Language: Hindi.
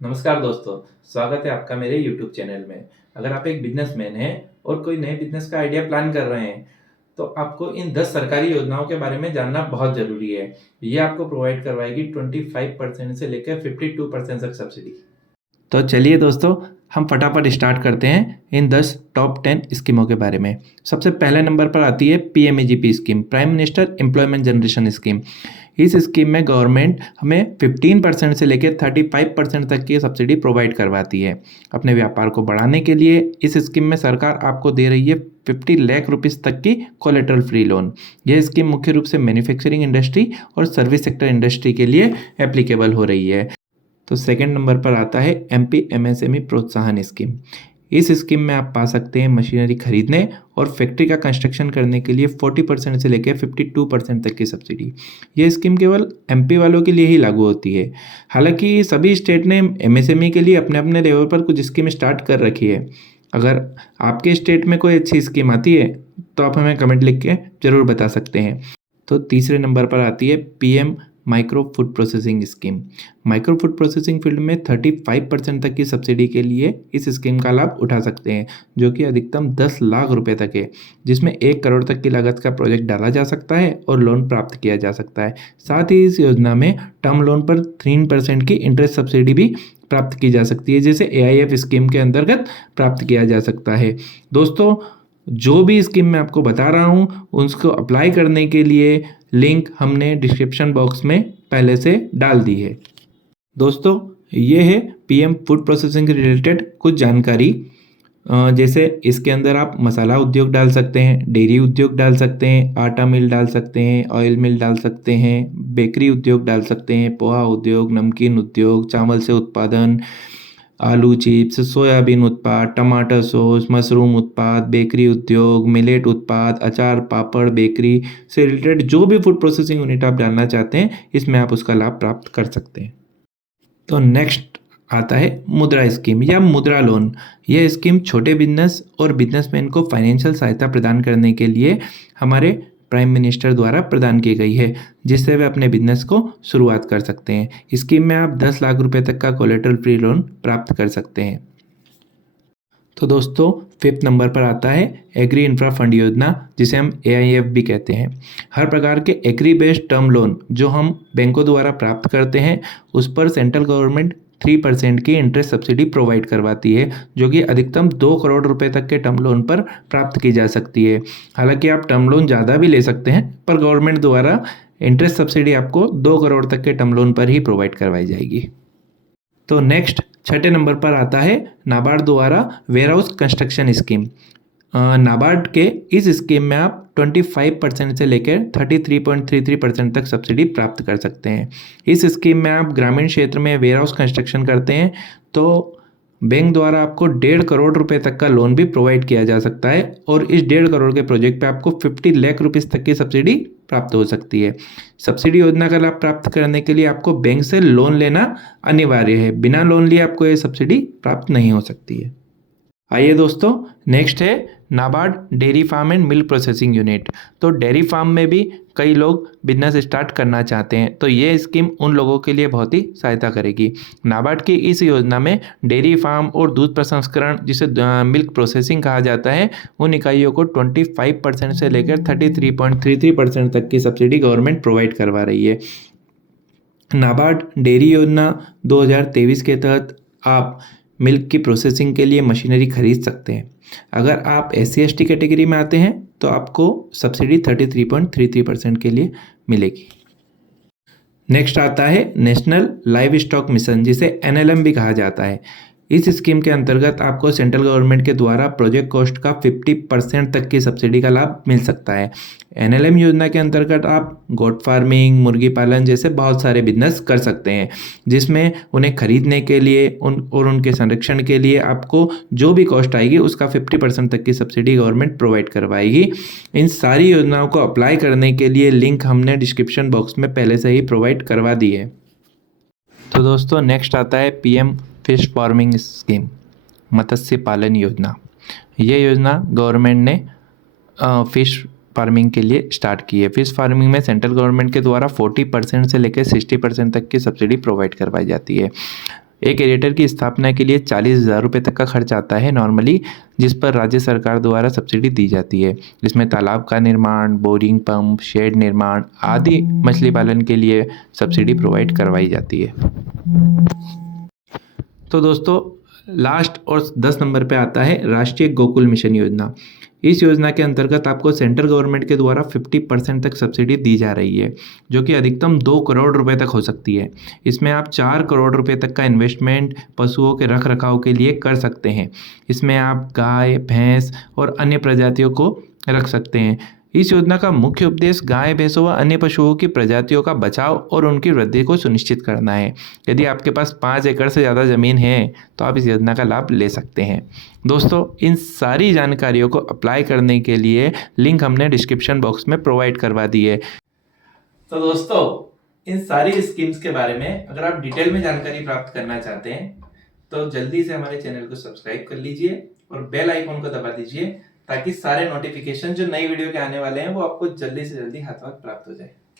नमस्कार दोस्तों, स्वागत है आपका मेरे YouTube चैनल में। अगर आप एक बिजनेसमैन हैं और कोई नए बिजनेस का आइडिया प्लान कर रहे हैं, तो आपको इन 10 सरकारी योजनाओं के बारे में जानना बहुत ज़रूरी है। ये आपको प्रोवाइड करवाएगी 25% से लेकर 52% तक सब्सिडी। तो चलिए दोस्तों, हम फटाफट स्टार्ट करते हैं इन 10 टॉप 10 स्कीमों के बारे में। सबसे पहले नंबर पर आती है PMAGP scheme, prime minister employment generation scheme. इस स्कीम में गवर्नमेंट हमें 15% से लेकर 35% तक की सब्सिडी प्रोवाइड करवाती है। अपने व्यापार को बढ़ाने के लिए इस स्कीम में सरकार आपको दे रही है 50 लाख रुपीज़ तक की कोलेटरल फ्री लोन। यह स्कीम मुख्य रूप से मैन्युफैक्चरिंग इंडस्ट्री और सर्विस सेक्टर इंडस्ट्री के लिए एप्लीकेबल हो रही है। तो सेकंड नंबर पर आता है MP MSME प्रोत्साहन स्कीम। इस स्कीम में आप पा सकते हैं मशीनरी खरीदने और फैक्ट्री का कंस्ट्रक्शन करने के लिए 40% से लेकर 52% तक की सब्सिडी। ये स्कीम केवल MP वालों के लिए ही लागू होती है। हालांकि सभी स्टेट ने MSME के लिए अपने अपने लेवल पर कुछ स्कीम स्टार्ट कर रखी है। अगर आपके स्टेट में कोई अच्छी स्कीम आती है तो आप हमें कमेंट लिख के ज़रूर बता सकते हैं। तो तीसरे नंबर पर आती है PM micro food processing scheme. Micro food processing field में 35% तक की सब्सिडी के लिए इस स्कीम का लाभ उठा सकते हैं, जो कि अधिकतम 10 लाख रुपए तक है, जिसमें 1 करोड़ तक की लागत का प्रोजेक्ट डाला जा सकता है और लोन प्राप्त किया जा सकता है। साथ ही इस योजना में टर्म लोन पर 3% की इंटरेस्ट सब्सिडी भी प्राप्त की जा सकती है, जिसे AIF स्कीम के अंतर्गत प्राप्त किया जा सकता है। दोस्तों, जो भी स्कीम मैं आपको बता रहा हूँ उसको अप्लाई करने के लिए लिंक हमने डिस्क्रिप्शन बॉक्स में पहले से डाल दी है। दोस्तों, ये है PM फूड प्रोसेसिंग से रिलेटेड कुछ जानकारी। जैसे इसके अंदर आप मसाला उद्योग डाल सकते हैं, डेयरी उद्योग डाल सकते हैं, आटा मिल डाल सकते हैं, ऑयल मिल डाल सकते हैं, बेकरी उद्योग डाल सकते हैं, पोहा उद्योग, नमकीन उद्योग, चावल से उत्पादन, आलू चिप्स, सोयाबीन उत्पाद, टमाटर सॉस, मशरूम उत्पाद, बेकरी उद्योग, मिलेट उत्पाद, अचार, पापड़, बेकरी से रिलेटेड जो भी फूड प्रोसेसिंग यूनिट आप डालना चाहते हैं, इसमें आप उसका लाभ प्राप्त कर सकते हैं। तो नेक्स्ट आता है मुद्रा स्कीम या मुद्रा लोन। यह स्कीम छोटे बिजनेस और बिजनेसमैन को फाइनेंशियल सहायता प्रदान करने के लिए हमारे प्राइम मिनिस्टर द्वारा प्रदान की गई है, जिससे वे अपने बिजनेस को शुरुआत कर सकते हैं। स्कीम में आप 10 लाख रुपए तक का कोलेटरल फ्री लोन प्राप्त कर सकते हैं। तो दोस्तों, 5th नंबर पर आता है एग्री इंफ्रा फंड योजना, जिसे हम AIF भी कहते हैं। हर प्रकार के एग्री बेस्ड टर्म लोन जो हम बैंकों द्वारा प्राप्त करते हैं, उस पर सेंट्रल गवर्नमेंट 3% की इंटरेस्ट सब्सिडी प्रोवाइड करवाती है, जो कि अधिकतम 2 करोड़ रुपए तक के टर्म लोन पर प्राप्त की जा सकती है। हालांकि आप टर्म लोन ज़्यादा भी ले सकते हैं, पर गवर्नमेंट द्वारा इंटरेस्ट सब्सिडी आपको 2 करोड़ तक के टर्म लोन पर ही प्रोवाइड करवाई जाएगी। तो नेक्स्ट 6ठे नंबर पर आता है नाबार्ड द्वारा warehouse construction scheme. NABARD के इस स्कीम में आप 25% से लेकर 33.33% तक सब्सिडी प्राप्त कर सकते हैं। इस स्कीम में आप ग्रामीण क्षेत्र में वेयर हाउस कंस्ट्रक्शन करते हैं तो बैंक द्वारा आपको 1.5 करोड़ रुपए तक का लोन भी प्रोवाइड किया जा सकता है, और इस 1.5 करोड़ के प्रोजेक्ट पे आपको 50 लाख रुपीज़ तक की सब्सिडी प्राप्त हो सकती है। सब्सिडी योजना का लाभ प्राप्त करने के लिए आपको बैंक से लोन लेना अनिवार्य है। बिना लोन लिए आपको ये सब्सिडी प्राप्त नहीं हो सकती है। आइए दोस्तों, नेक्स्ट है NABARD dairy farm and milk processing unit. तो डेयरी फार्म में भी कई लोग बिजनेस स्टार्ट करना चाहते हैं, तो ये स्कीम उन लोगों के लिए बहुत ही सहायता करेगी। नाबार्ड की इस योजना में डेयरी फार्म और दूध प्रसंस्करण, जिसे मिल्क प्रोसेसिंग कहा जाता है, उन इकाइयों को 25% से लेकर 33.33% तक की सब्सिडी गवर्नमेंट प्रोवाइड करवा रही है। नाबार्ड डेयरी योजना 2023 के तहत आप मिल्क की प्रोसेसिंग के लिए मशीनरी खरीद सकते हैं। अगर आप SC/ST कैटेगरी में आते हैं तो आपको सब्सिडी 33.33% के लिए मिलेगी। नेक्स्ट आता है नेशनल लाइव स्टॉक मिशन, जिसे NLM भी कहा जाता है। इस स्कीम के अंतर्गत आपको सेंट्रल गवर्नमेंट के द्वारा प्रोजेक्ट कॉस्ट का 50% तक की सब्सिडी का लाभ मिल सकता है। NLM योजना के अंतर्गत आप गोट फार्मिंग, मुर्गी पालन जैसे बहुत सारे बिजनेस कर सकते हैं, जिसमें उन्हें खरीदने के लिए और उनके संरक्षण के लिए आपको जो भी कॉस्ट आएगी उसका 50% तक की सब्सिडी गवर्नमेंट प्रोवाइड करवाएगी। इन सारी योजनाओं को अप्लाई करने के लिए लिंक हमने डिस्क्रिप्शन बॉक्स में पहले से ही प्रोवाइड करवा दी है। तो दोस्तों, नेक्स्ट आता है PM फिश फार्मिंग स्कीम, मत्स्य पालन योजना। ये योजना गवर्नमेंट ने फिश फार्मिंग के लिए स्टार्ट की है। फिश फार्मिंग में सेंट्रल गवर्नमेंट के द्वारा 40% से लेकर 60% तक की सब्सिडी प्रोवाइड करवाई जाती है। एक एरेटर की स्थापना के लिए 40,000 रुपये तक का खर्च आता है नॉर्मली, जिस पर राज्य सरकार द्वारा सब्सिडी दी जाती है। इसमें तालाब का निर्माण, बोरिंग पंप, शेड निर्माण आदि मछली पालन के लिए सब्सिडी प्रोवाइड करवाई जाती है। तो दोस्तों, लास्ट और 10 नंबर पे आता है राष्ट्रीय गोकुल मिशन योजना। इस योजना के अंतर्गत आपको सेंट्रल गवर्नमेंट के द्वारा 50% तक सब्सिडी दी जा रही है, जो कि अधिकतम 2 करोड़ रुपए तक हो सकती है। इसमें आप 4 करोड़ रुपए तक का इन्वेस्टमेंट पशुओं के रख रखाव के लिए कर सकते हैं। इसमें आप गाय, भैंस और अन्य प्रजातियों को रख सकते हैं। इस योजना का मुख्य उद्देश्य गाय, भैंसों व अन्य पशुओं की प्रजातियों का बचाव और उनकी वृद्धि को सुनिश्चित करना है। यदि आपके पास 5 एकड़ से ज़्यादा ज़मीन है तो आप इस योजना का लाभ ले सकते हैं। दोस्तों, इन सारी जानकारियों को अप्लाई करने के लिए लिंक हमने डिस्क्रिप्शन बॉक्स में प्रोवाइड करवा दी है। तो दोस्तों, इन सारी स्कीम्स के बारे में अगर आप डिटेल में जानकारी प्राप्त करना चाहते हैं तो जल्दी से हमारे चैनल को सब्सक्राइब कर लीजिए और बेल आइकन को दबा दीजिए, ताकि सारे नोटिफिकेशन जो नई वीडियो के आने वाले हैं वो आपको जल्दी से जल्दी हाथ प्राप्त हो जाए।